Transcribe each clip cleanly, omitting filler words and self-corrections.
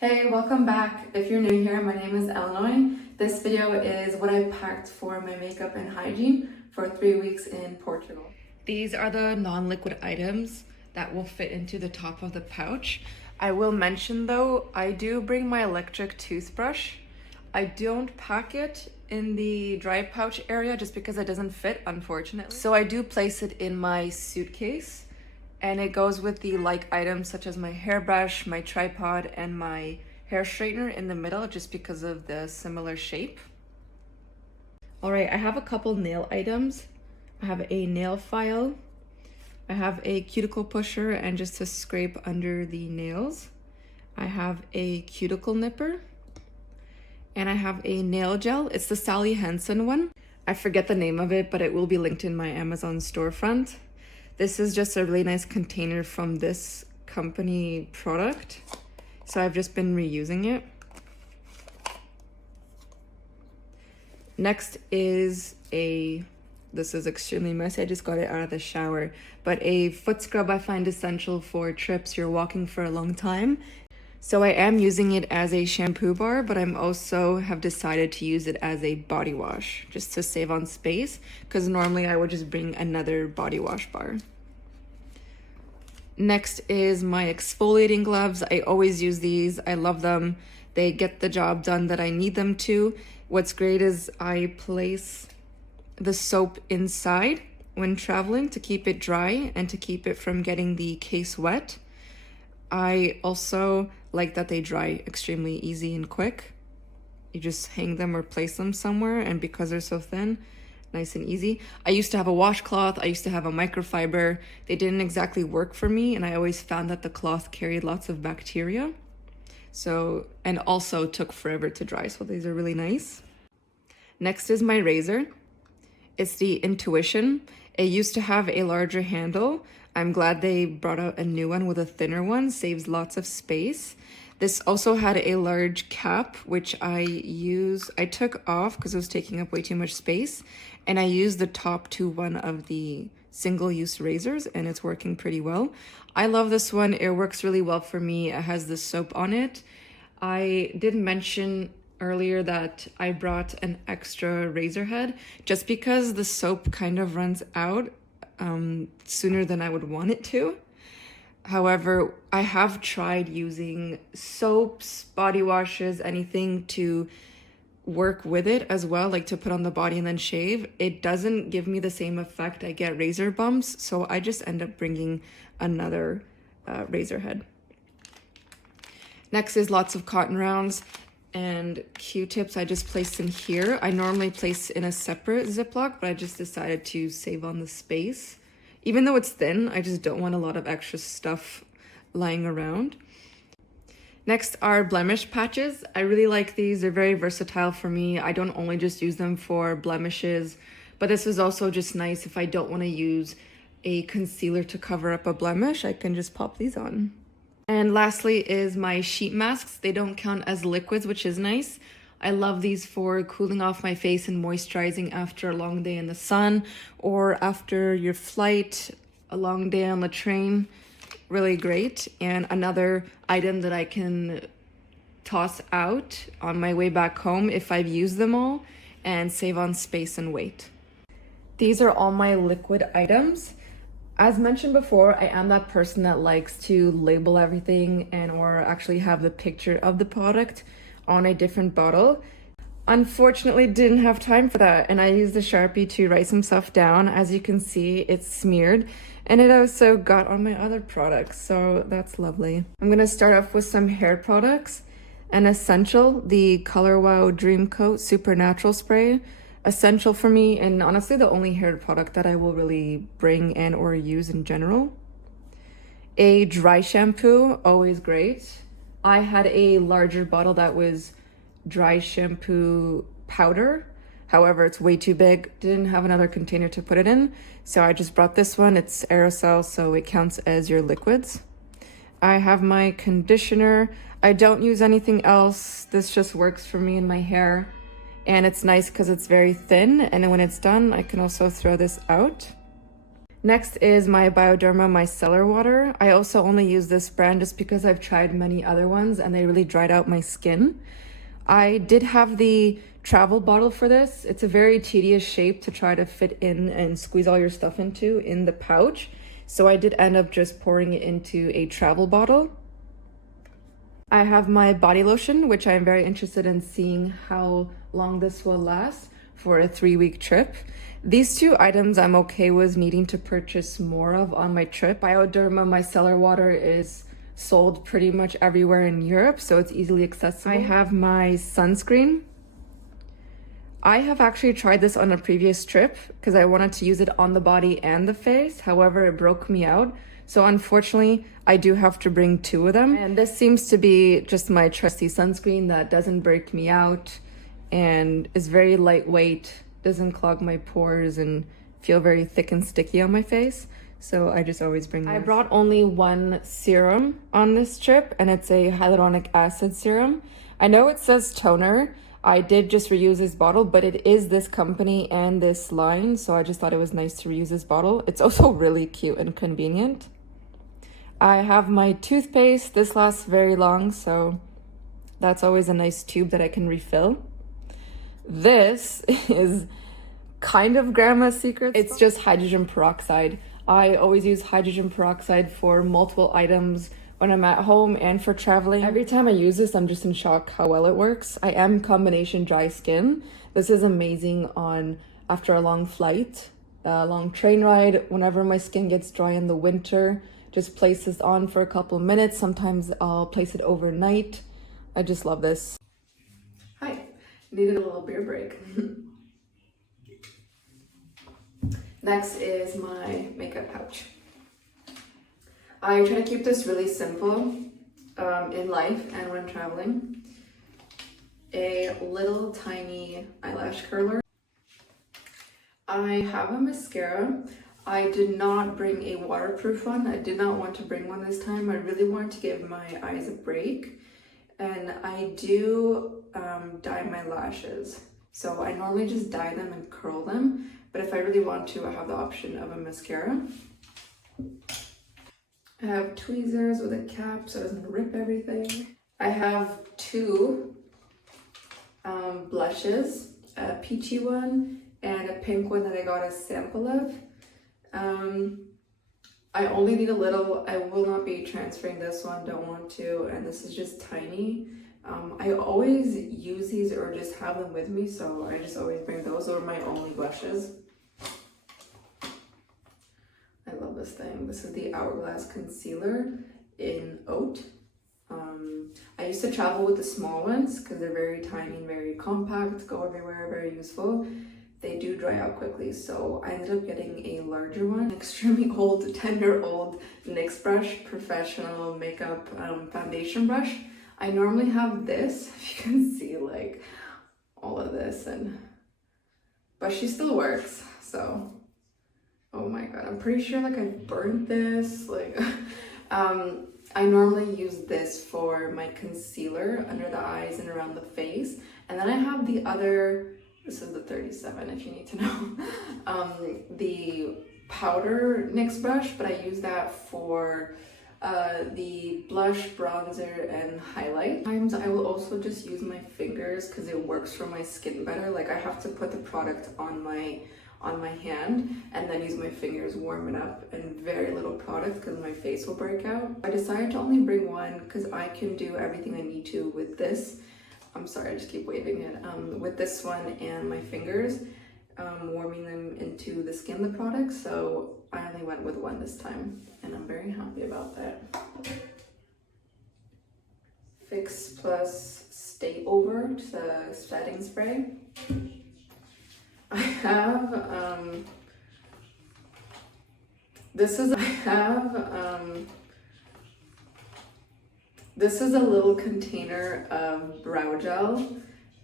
Hey, welcome back. If you're new here, my name is Eleanor. This video is what I packed for my makeup and hygiene for 3 weeks in Portugal. These are the non-liquid items that will fit into the top of the pouch. I will mention though, I do bring my electric toothbrush. I don't pack it in the dry pouch area just because it doesn't fit, unfortunately. So I do place it in my suitcase. And it goes with the like items such as my hairbrush, my tripod, and my hair straightener in the middle just because of the similar shape. All right, I have a couple nail items. I have a nail file. I have a cuticle pusher and just to scrape under the nails. I have a cuticle nipper. And I have a nail gel. It's the Sally Hansen one. I forget the name of it, but it will be linked in my Amazon storefront. This is just a really nice container from this company product. So I've just been reusing it. Next is this is extremely messy, I just got it out of the shower, but a foot scrub I find essential for trips you're walking for a long time. So I am using it as a shampoo bar, but I'm also have decided to use it as a body wash just to save on space, because normally I would just bring another body wash bar. Next is my exfoliating gloves. I always use these. I love them. They get the job done that I need them to. What's great is I place the soap inside when traveling to keep it dry and to keep it from getting the case wet. I also like that they dry extremely easy and quick. You just hang them or place them somewhere, and because they're so thin, nice and easy. I used to have a washcloth. I used to have a microfiber. They didn't exactly work for me, and I always found that the cloth carried lots of bacteria. And also took forever to dry, so these are really nice. Next is my razor. It's the Intuition. It used to have a larger handle. I'm glad they brought out a new one with a thinner one, saves lots of space. This also had a large cap, which I took off because it was taking up way too much space. And I used the top to one of the single-use razors, and it's working pretty well. I love this one. It works really well for me. It has the soap on it. I did mention earlier that I brought an extra razor head just because the soap kind of runs out sooner than I would want it to. However, I have tried using soaps, body washes, anything to work with it as well, like to put on the body and then shave. It doesn't give me the same effect. I get razor bumps, so I just end up bringing another razor head. Next is lots of cotton rounds and Q-tips I just placed in here. I normally place in a separate Ziploc, but I just decided to save on the space. Even though it's thin, I just don't want a lot of extra stuff lying around. Next are blemish patches. I really like these. They're very versatile for me. I don't only just use them for blemishes, but this is also just nice if I don't want to use a concealer to cover up a blemish. I can just pop these on. And lastly is my sheet masks. They don't count as liquids, which is nice. I love these for cooling off my face and moisturizing after a long day in the sun or after your flight, a long day on the train. Really great. And another item that I can toss out on my way back home if I've used them all and save on space and weight. These are all my liquid items. As mentioned before, I am that person that likes to label everything or actually have the picture of the product on a different bottle. Unfortunately, didn't have time for that, and I used the Sharpie to write some stuff down. As you can see, it's smeared, and it also got on my other products, so that's lovely. I'm gonna start off with some hair products. An essential, the Color Wow Dream Coat Supernatural Spray. Essential for me, and honestly the only hair product that I will really bring and or use in general. A dry shampoo, always great. I had a larger bottle that was dry shampoo powder. However, it's way too big. Didn't have another container to put it in, so I just brought this one. It's aerosol, so it counts as your liquids. I have my conditioner. I don't use anything else. This just works for me and my hair. And it's nice because it's very thin, and then when it's done, I can also throw this out. Next is my Bioderma micellar water. I also only use this brand just because I've tried many other ones and they really dried out my skin. I did have the travel bottle for this. It's a very tedious shape to try to fit in and squeeze all your stuff into in the pouch. So I did end up just pouring it into a travel bottle. I have my body lotion, which I'm very interested in seeing how long this will last for a 3-week trip. These two items I'm okay with needing to purchase more of on my trip. Bioderma micellar water is sold pretty much everywhere in Europe, so it's easily accessible. I have my sunscreen. I have actually tried this on a previous trip because I wanted to use it on the body and the face. However, it broke me out. So unfortunately, I do have to bring 2 of them. And this seems to be just my trusty sunscreen that doesn't break me out and is very lightweight, doesn't clog my pores and feel very thick and sticky on my face. So I just always bring this. I brought only 1 serum on this trip, and it's a hyaluronic acid serum. I know it says toner. I did just reuse this bottle, but it is this company and this line, so I just thought it was nice to reuse this bottle. It's also really cute and convenient. I have my toothpaste. This lasts very long, so that's always a nice tube that I can refill. This is kind of grandma's secret. It's just hydrogen peroxide. I always use hydrogen peroxide for multiple items when I'm at home and for traveling. Every time I use this, I'm just in shock how well it works. I am combination dry skin. This is amazing on after a long flight, a long train ride, whenever my skin gets dry in the winter. Just place this on for a couple of minutes. Sometimes I'll place it overnight. I just love this. Hi, needed a little beer break. Next is my makeup pouch. I try to keep this really simple in life and when traveling. A little tiny eyelash curler. I have a mascara. I did not bring a waterproof one. I did not want to bring one this time. I really wanted to give my eyes a break. And I do dye my lashes. So I normally just dye them and curl them. But if I really want to, I have the option of a mascara. I have tweezers with a cap so it doesn't rip everything. I have 2 blushes, a peachy one and a pink one that I got a sample of. I only need a little. I will not be transferring this one, don't want to, and this is just tiny. I always use these or just have them with me, so I just always bring those. Those are my only blushes. I love this thing. This is the Hourglass Concealer in Oat. I used to travel with the small ones because they're very tiny and very compact, go everywhere, very useful. They do dry out quickly, so I ended up getting a larger one. Extremely old, 10-year-old NYX brush, professional makeup foundation brush. I normally have this, if you can see like all of this, but she still works, so. Oh my god, I'm pretty sure like I burnt this, like, I normally use this for my concealer under the eyes and around the face. And then I have the other, this is the 37 if you need to know, the powder NYX brush, but I use that for the blush, bronzer, and highlight. Sometimes I will also just use my fingers because it works for my skin better. Like I have to put the product on my hand and then use my fingers, warm it up, and very little product because my face will break out. I decided to only bring one because I can do everything I need to with this. I'm sorry, I just keep waving it. With this one and my fingers, warming them into the skin, the product. So I only went with one this time and I'm very happy about that. Fix Plus Stay Over, the setting spray. I have this is a little container of brow gel,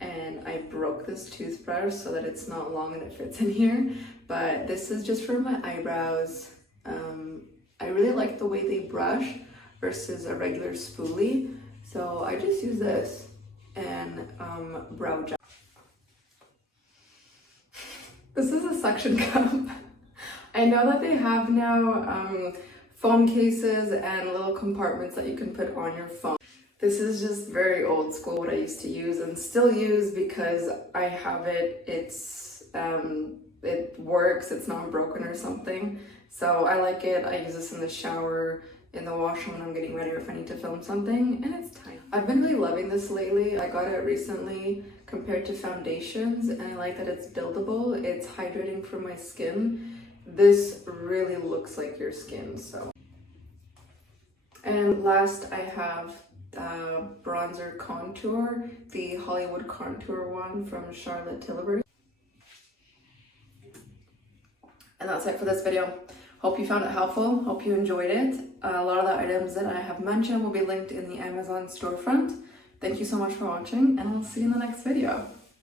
and I broke this toothbrush so that it's not long and it fits in here, but this is just for my eyebrows. I really like the way they brush versus a regular spoolie, so I just use this and brow gel. This is a suction cup. I know that they have now phone cases and little compartments that you can put on your phone. This is just very old school, what I used to use and still use because I have it. It works, it's not broken or something. So I like it. I use this in the shower, in the washroom when I'm getting ready or if I need to film something, and it's tiny. I've been really loving this lately. I got it recently compared to foundations, and I like that it's buildable. It's hydrating for my skin. This really looks like your skin, so. And last I have the bronzer contour, the Hollywood contour one from Charlotte Tilbury. And that's it for this video. Hope you found it helpful. Hope you enjoyed it. A lot of the items that I have mentioned will be linked in the Amazon storefront. Thank you so much for watching, and I'll see you in the next video.